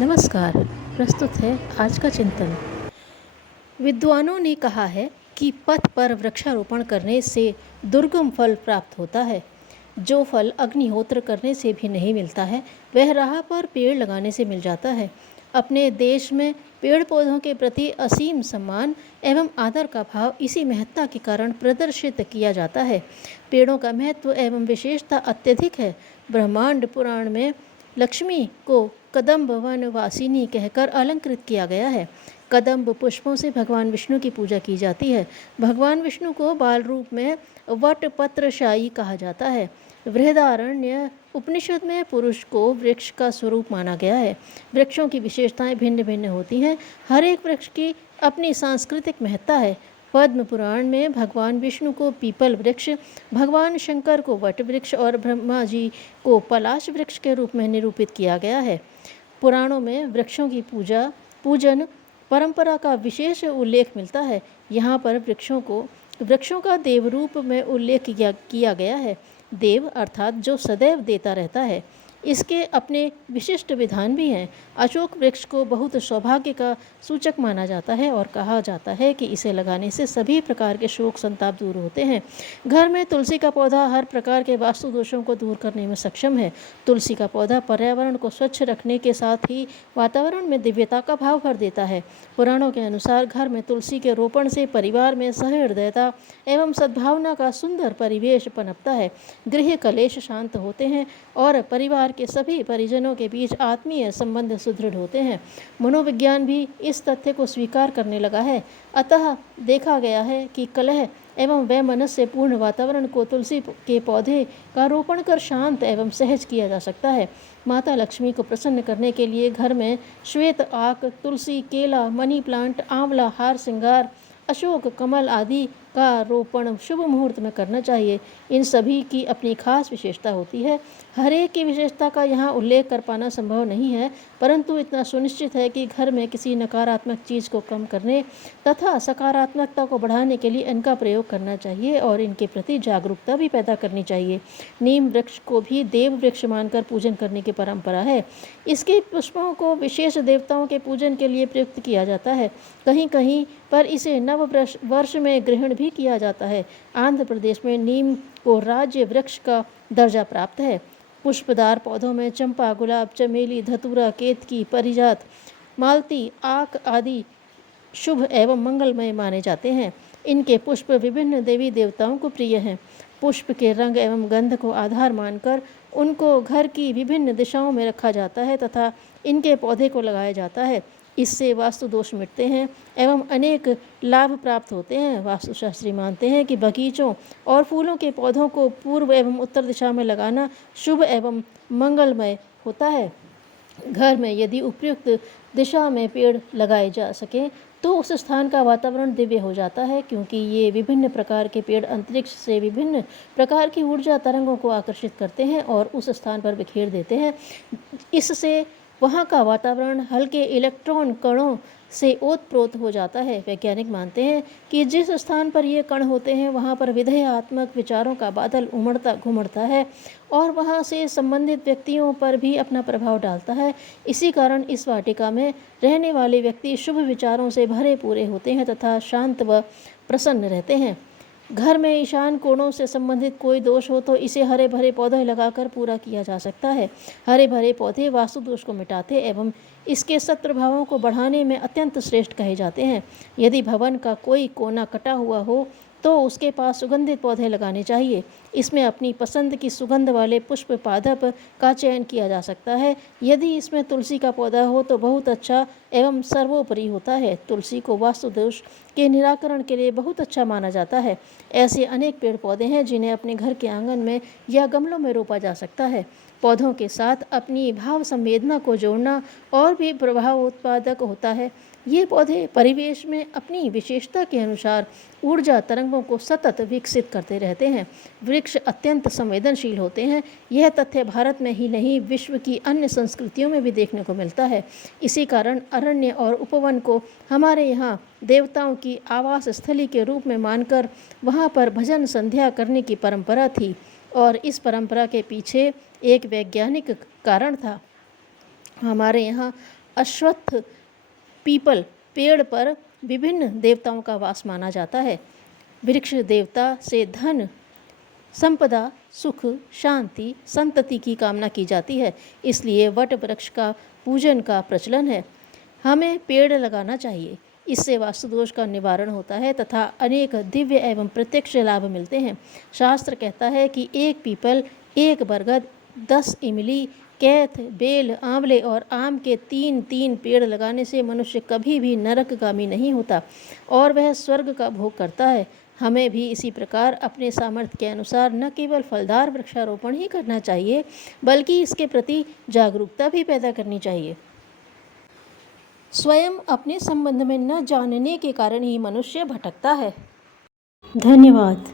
नमस्कार। प्रस्तुत है आज का चिंतन। विद्वानों ने कहा है कि पथ पर वृक्षारोपण करने से दुर्गम फल प्राप्त होता है। जो फल अग्निहोत्र करने से भी नहीं मिलता है, वह राह पर पेड़ लगाने से मिल जाता है। अपने देश में पेड़ पौधों के प्रति असीम सम्मान एवं आदर का भाव इसी महत्ता के कारण प्रदर्शित किया जाता है। पेड़ों का महत्व एवं विशेषता अत्यधिक है। ब्रह्मांड पुराण में लक्ष्मी को कदम्ब वन वासिनी कहकर अलंकृत किया गया है। कदम्ब पुष्पों से भगवान विष्णु की पूजा की जाती है। भगवान विष्णु को बाल रूप में वटपत्रशायी कहा जाता है। बृहदारण्य उपनिषद में पुरुष को वृक्ष का स्वरूप माना गया है। वृक्षों की विशेषताएं भिन्न भिन्न होती हैं। हर एक वृक्ष की अपनी सांस्कृतिक महत्ता है। पद्म पुराण में भगवान विष्णु को पीपल वृक्ष, भगवान शंकर को वट वृक्ष और ब्रह्मा जी को पलाश वृक्ष के रूप में निरूपित किया गया है। पुराणों में वृक्षों की पूजन परंपरा का विशेष उल्लेख मिलता है। यहाँ पर वृक्षों का देव रूप में उल्लेख किया गया है। देव अर्थात जो सदैव देता रहता है। इसके अपने विशिष्ट विधान भी हैं। अशोक वृक्ष को बहुत सौभाग्य का सूचक माना जाता है और कहा जाता है कि इसे लगाने से सभी प्रकार के शोक संताप दूर होते हैं। घर में तुलसी का पौधा हर प्रकार के वास्तु दोषों को दूर करने में सक्षम है। तुलसी का पौधा पर्यावरण को स्वच्छ रखने के साथ ही वातावरण में दिव्यता का भाव भर देता है। पुराणों के अनुसार घर में तुलसी के रोपण से परिवार में सहृदयता एवं सद्भावना का सुंदर परिवेश पनपता है। गृह कलेश शांत होते हैं और परिवार के सभी परिजनों के बीच आत्मीय संबंध सुदृढ़ होते हैं। मनोविज्ञान भी इस तथ्य को स्वीकार करने लगा है। अतः देखा गया है कि कलह एवं वैमनस्य पूर्ण वातावरण को तुलसी के पौधे का रोपण कर शांत एवं सहज किया जा सकता है। माता लक्ष्मी को प्रसन्न करने के लिए घर में श्वेत आक, तुलसी, केला, मनी प्लांट, आंवला, हार श्रृंगार, अशोक, कमल आदि का रोपण शुभ मुहूर्त में करना चाहिए। इन सभी की अपनी खास विशेषता होती है। हर एक की विशेषता का यहाँ उल्लेख कर पाना संभव नहीं है, परंतु इतना सुनिश्चित है कि घर में किसी नकारात्मक चीज़ को कम करने तथा सकारात्मकता को बढ़ाने के लिए इनका प्रयोग करना चाहिए और इनके प्रति जागरूकता भी पैदा करनी चाहिए। नीम वृक्ष को भी देव वृक्ष मानकर पूजन करने की परंपरा है। इसके पुष्पों को विशेष देवताओं के पूजन के लिए प्रयुक्त किया जाता है। कहीं कहीं पर इसे नव वर्ष में ग्रहण भी किया जाता है। आंध्र प्रदेश में नीम को राज्य वृक्ष का दर्जा प्राप्त है। पुष्पदार पौधों में चंपा, गुलाब, चमेली, धतूरा, केतकी, पारिजात, मालती, आक आदि शुभ एवं मंगलमय माने जाते हैं। इनके पुष्प विभिन्न देवी देवताओं को प्रिय हैं। पुष्प के रंग एवं गंध को आधार मानकर उनको घर की विभिन्न दिशाओं में रखा जाता है तथा इनके पौधे को लगाया जाता है। इससे वास्तु दोष मिटते हैं एवं अनेक लाभ प्राप्त होते हैं। वास्तुशास्त्री मानते हैं कि बगीचों और फूलों के पौधों को पूर्व एवं उत्तर दिशा में लगाना शुभ एवं मंगलमय होता है। घर में यदि उपयुक्त दिशा में पेड़ लगाए जा सकें तो उस स्थान का वातावरण दिव्य हो जाता है, क्योंकि ये विभिन्न प्रकार के पेड़ अंतरिक्ष से विभिन्न प्रकार की ऊर्जा तरंगों को आकर्षित करते हैं और उस स्थान पर बिखेर देते हैं। इससे वहाँ का वातावरण हल्के इलेक्ट्रॉन कणों से ओतप्रोत हो जाता है। वैज्ञानिक मानते हैं कि जिस स्थान पर ये कण होते हैं वहाँ पर विधेयात्मक विचारों का बादल उमड़ता घुमड़ता है और वहाँ से संबंधित व्यक्तियों पर भी अपना प्रभाव डालता है। इसी कारण इस वाटिका में रहने वाले व्यक्ति शुभ विचारों से भरे पूरे होते हैं तथा शांत व प्रसन्न रहते हैं। घर में ईशान कोणों से संबंधित कोई दोष हो तो इसे हरे भरे पौधे लगाकर पूरा किया जा सकता है। हरे भरे पौधे वास्तु दोष को मिटाते एवं इसके सत्प्रभावों को बढ़ाने में अत्यंत श्रेष्ठ कहे जाते हैं। यदि भवन का कोई कोना कटा हुआ हो तो उसके पास सुगंधित पौधे लगाने चाहिए। इसमें अपनी पसंद की सुगंध वाले पुष्प पादप का चयन किया जा सकता है। यदि इसमें तुलसी का पौधा हो तो बहुत अच्छा एवं सर्वोपरि होता है। तुलसी को वास्तु दोष के निराकरण के लिए बहुत अच्छा माना जाता है। ऐसे अनेक पेड़ पौधे हैं जिन्हें अपने घर के आंगन में या गमलों में रोपा जा सकता है। पौधों के साथ अपनी भाव संवेदना को जोड़ना और भी प्रभाव उत्पादक होता है। ये पौधे परिवेश में अपनी विशेषता के अनुसार ऊर्जा तरंगों को सतत विकसित करते रहते हैं। वृक्ष अत्यंत संवेदनशील होते हैं। यह तथ्य भारत में ही नहीं विश्व की अन्य संस्कृतियों में भी देखने को मिलता है। इसी कारण अरण्य और उपवन को हमारे यहाँ देवताओं की आवास स्थली के रूप में मानकर वहाँ पर भजन संध्या करने की परंपरा थी और इस परंपरा के पीछे एक वैज्ञानिक कारण था। हमारे यहाँ अश्वत्थ पीपल पेड़ पर विभिन्न देवताओं का वास माना जाता है। वृक्ष देवता से धन, संपदा, सुख, शांति, संतति की कामना की जाती है, इसलिए वट वृक्ष का पूजन का प्रचलन है। हमें पेड़ लगाना चाहिए, इससे वास्तु दोष का निवारण होता है तथा अनेक दिव्य एवं प्रत्यक्ष लाभ मिलते हैं। शास्त्र कहता है कि एक पीपल, एक बरगद, 10 इमली, कैथ, बेल, आंवले और आम के 3-3 पेड़ लगाने से मनुष्य कभी भी नरकगामी नहीं होता और वह स्वर्ग का भोग करता है। हमें भी इसी प्रकार अपने सामर्थ्य के अनुसार न केवल फलदार वृक्षारोपण ही करना चाहिए, बल्कि इसके प्रति जागरूकता भी पैदा करनी चाहिए। स्वयं अपने संबंध में न जानने के कारण ही मनुष्य भटकता है। धन्यवाद।